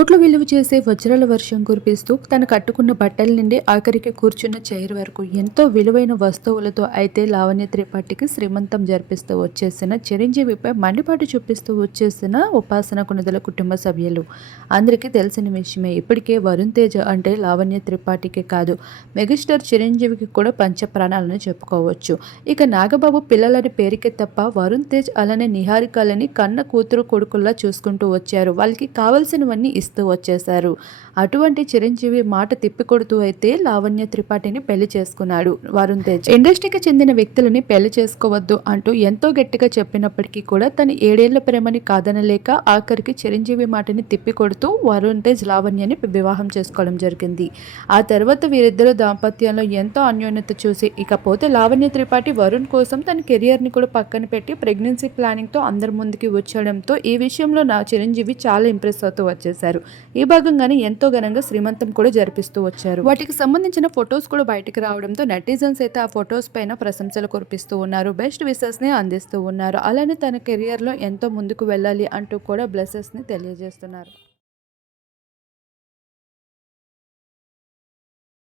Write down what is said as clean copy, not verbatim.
కోట్లు విలువ చేసే వజ్రాల వర్షం కురిపిస్తూ తను కట్టుకున్న బట్టల నుండి ఆఖరికి కూర్చున్న చైర్ వరకు ఎంతో విలువైన వస్తువులతో అయితే లావణ్య త్రిపాఠికి శ్రీమంతం జరిపిస్తూ వచ్చేసిన చిరంజీవిపై మండిపాటు చూపిస్తూ వచ్చేసిన ఉపాసన కునదల కుటుంబ సభ్యులు అందరికీ తెలిసిన విషయమే. ఇప్పటికే వరుణ్ తేజ్ అంటే లావణ్య త్రిపాఠికి కాదు, మెగాస్టార్ చిరంజీవికి కూడా పంచ ప్రాణాలను చెప్పుకోవచ్చు. ఇక నాగబాబు పిల్లలని పేరుకే తప్ప వరుణ్ తేజ్ అలానే నిహారికలని కన్న కూతురు కొడుకుల్లా చూసుకుంటూ వచ్చారు. వాళ్ళకి కావాల్సినవన్నీ ఇస్తూ వచ్చేశారు. అటువంటి చిరంజీవి మాట తిప్పికొడుతూ అయితే లావణ్య త్రిపాఠిని పెళ్లి చేసుకున్నాడు వరుణ్ తేజ్. ఇండస్ట్రీకి చెందిన వ్యక్తులని పెళ్లి చేసుకోవద్దు అంటూ ఎంతో గట్టిగా చెప్పినప్పటికీ కూడా తన 7 ఏళ్ల ప్రేమని కాదనలేక ఆఖరికి చిరంజీవి మాటని తిప్పికొడుతూ వరుణ్ తేజ్ లావణ్యని వివాహం చేసుకోవడం జరిగింది. ఆ తర్వాత వీరిద్దరు దాంపత్యంలో ఎంతో అన్యోన్యత చూసి ఇకపోతే లావణ్య త్రిపాఠి వరుణ్ కోసం తన కెరియర్ని కూడా పక్కన పెట్టి ప్రెగ్నెన్సీ ప్లానింగ్తో అందరి ముందుకి వచ్చేయడంతో ఈ విషయంలో నా చిరంజీవి చాలా ఇంప్రెస్ అవుతూ వచ్చేశారు. ఈ భాగంగానే ఎంతో ఘనంగా శ్రీమంతం కూడా జరిపిస్తూ వచ్చారు. వాటికి సంబంధించిన ఫొటోస్ కూడా బయటకు రావడంతో నెటిజన్స్ అయితే ఆ ఫొటోస్ పైన ప్రశంసలు కురిపిస్తూ ఉన్నారు. బెస్ట్ విషెస్ ని అందిస్తూ ఉన్నారు. అలానే తన కెరియర్ లో ఎంతో ముందుకు వెళ్ళాలి అంటూ కూడా బ్లెస్సెస్ ని తెలియజేస్తున్నారు.